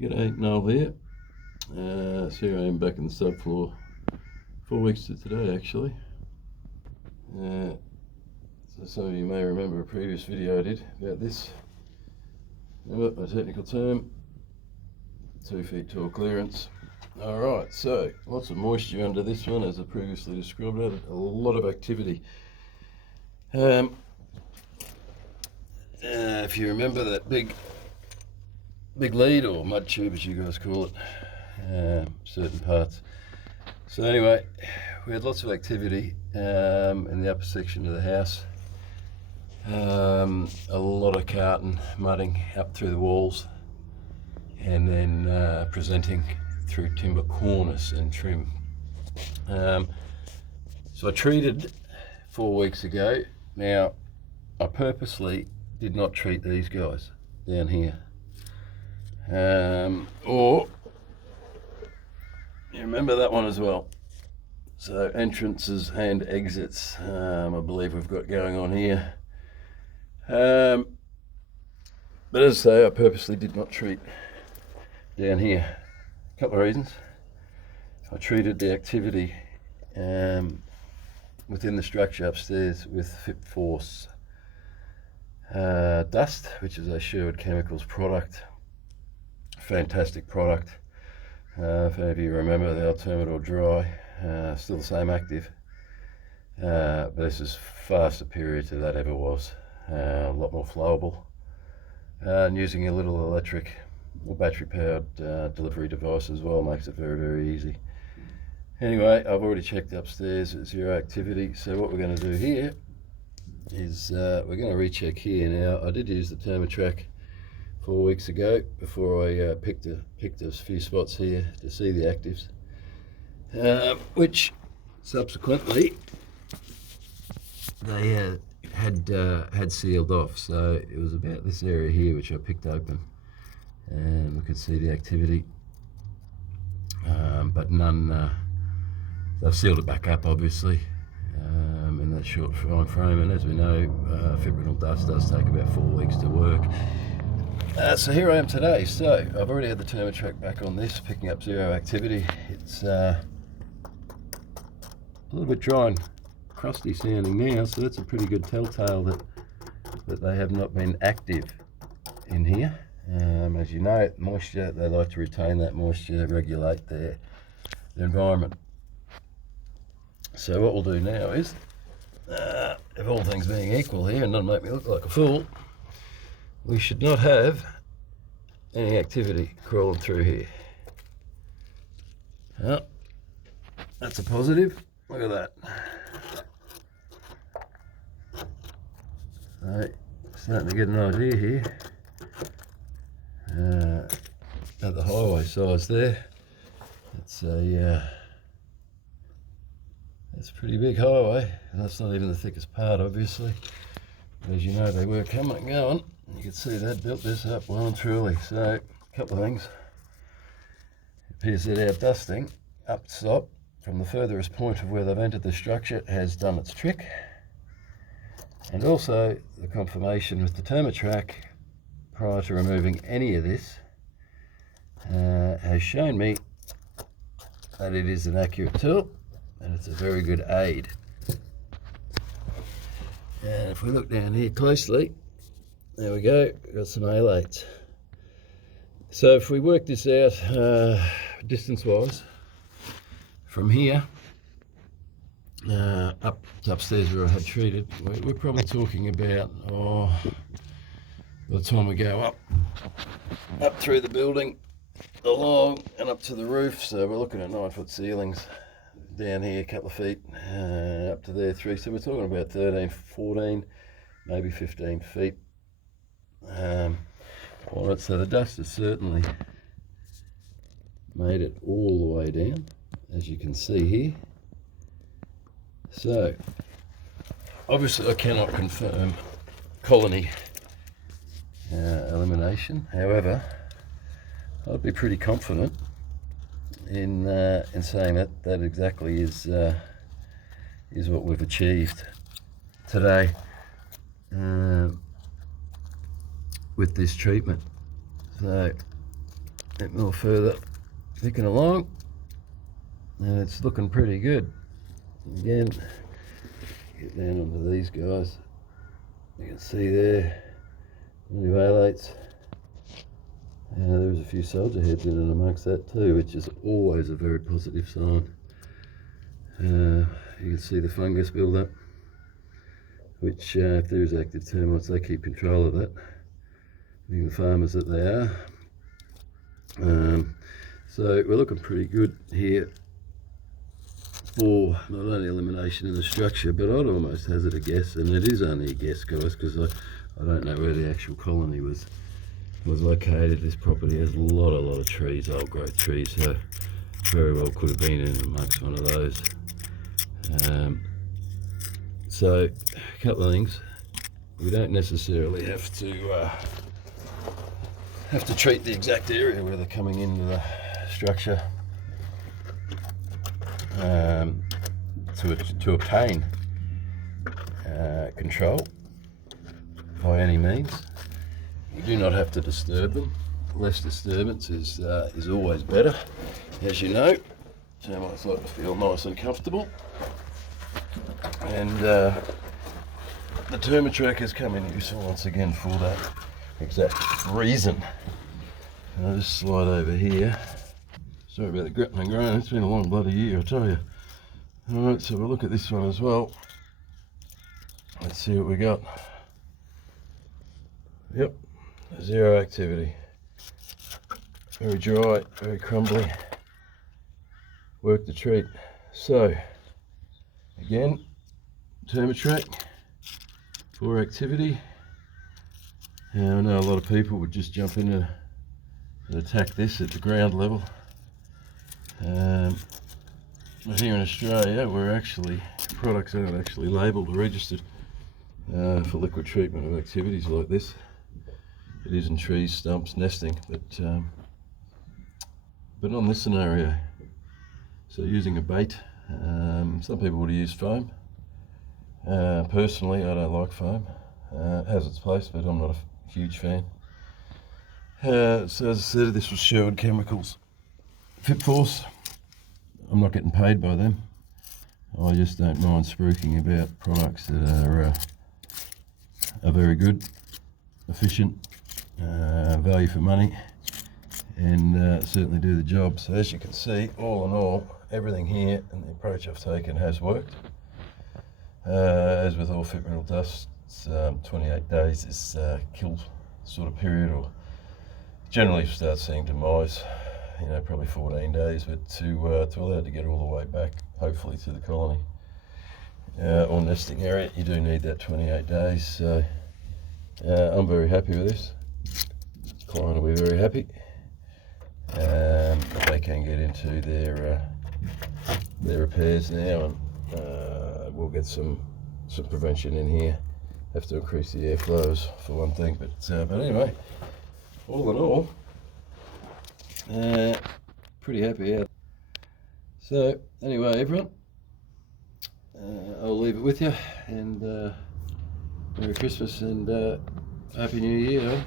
G'day, Noel here. So here I am back in the subfloor 4 weeks to today actually. So some of you may remember a previous video I did about this. Remember my technical term, 2 feet tall clearance. Alright, so lots of moisture under this one as I previously described it, a lot of activity. If you remember that big lead or mud tube as you guys call it, certain parts. So anyway, we had lots of activity in the upper section of the house. A lot of carton mudding up through the walls and then presenting through timber cornice and trim. So I treated 4 weeks ago. Now I purposely did not treat these guys down here. Or you remember that one as well. So entrances and exits, I believe we've got going on here. But as I say, I purposely did not treat down here. A couple of reasons. I treated the activity within the structure upstairs with Fit Force dust, which is a Sherwood Chemicals product. Fantastic product. If any of you remember the Termite Dry, still the same active, but this is far superior to that ever was. A lot more flowable, and using a little electric or battery powered delivery device as well makes it very, very easy. Anyway, I've already checked upstairs at zero activity, so what we're going to do here is we're going to recheck here. Now I did use the Termitrack 4 weeks ago before I picked a few spots here to see the actives, which subsequently they had sealed off. So it was about this area here which I picked open, and we could see the activity, but none. They've sealed it back up, obviously, in that short time frame. And as we know, fibrinal dust does take about 4 weeks to work. So here I am today. So I've already had the Termitrack back on this, picking up zero activity. It's a little bit dry and crusty sounding now, so that's a pretty good telltale that they have not been active in here. As you know, moisture, they like to retain that moisture, regulate their environment. So what we'll do now is, if all things being equal here and not make me look like a fool, we should not have any activity crawling through here. Well, that's a positive. Look at that. So, starting to get an idea here. At the highway size there, it's a pretty big highway, and that's not even the thickest part, obviously. As you know, they were coming and going. You can see they'd built this up well and truly. So, a couple of things. It appears that our dusting up top from the furthest point of where they've entered the structure has done its trick. And also the confirmation with the Termitrack prior to removing any of this has shown me that it is an accurate tool and it's a very good aid. And if we look down here closely, there we go, we've got some halates. So if we work this out distance wise from here up to upstairs where I had treated, we're probably talking about, by the time we go up through the building, along and up to the roof, so we're looking at 9-foot ceilings. Down here a couple of feet, up to there 3, so we're talking about 13, 14, maybe 15 feet. Alright, so the dust has certainly made it all the way down, as you can see here. So, obviously I cannot confirm colony elimination. However, I'd be pretty confident in saying that exactly is what we've achieved today with this treatment. So a bit more further picking along, and it's looking pretty good. Again, get down onto these guys. You can see there, new halates. There's a few soldier heads in and amongst that too, which is always a very positive sign. You can see the fungus build up, which if there is active termites, they keep control of that, being the farmers that they are. So we're looking pretty good here for not only elimination in the structure, but I'd almost hazard a guess, and it is only a guess, guys, because I don't know where the actual colony was located. This property has a lot of trees, old growth trees, so very well could have been in amongst one of those. So a couple of things. We don't necessarily have to treat the exact area where they're coming into the structure to obtain control by any means. You do not have to disturb them. Less disturbance is always better, as you know. Termites like to feel nice and comfortable, and the Termitrack come in useful once again for that exact reason. I'll just slide over here. Sorry about the gritting and groan, it's been a long bloody year, I tell you. Alright, so we'll look at this one as well. Let's see what we got. Yep, zero activity. Very dry, very crumbly. Work the treat. So, again, Termitrack, for activity. Now, I know a lot of people would just jump in and attack this at the ground level. But here in Australia, products aren't actually labelled or registered for liquid treatment of activities like this. It is in trees, stumps, nesting, but on this scenario, so using a bait, some people would use foam. Personally, I don't like foam. It has its place, but I'm not a huge fan. So as I said, this was Sherwood Chemicals Fit Force. I'm not getting paid by them. I just don't mind spruiking about products that are very good, efficient, value for money, and certainly do the job. So as you can see, all in all, everything here and the approach I've taken has worked. As with all fit mineral dusts, 28 days is kill sort of period, or generally start seeing demise, probably 14 days, but to allow it to get all the way back, hopefully, to the colony or nesting area, you do need that 28 days. So I'm very happy with this. Client will be very happy. They can get into their repairs now, and we'll get some prevention in here. Have to increase the airflows for one thing, but anyway, all in all, pretty happy out. So anyway, everyone, I'll leave it with you, and Merry Christmas and Happy New Year.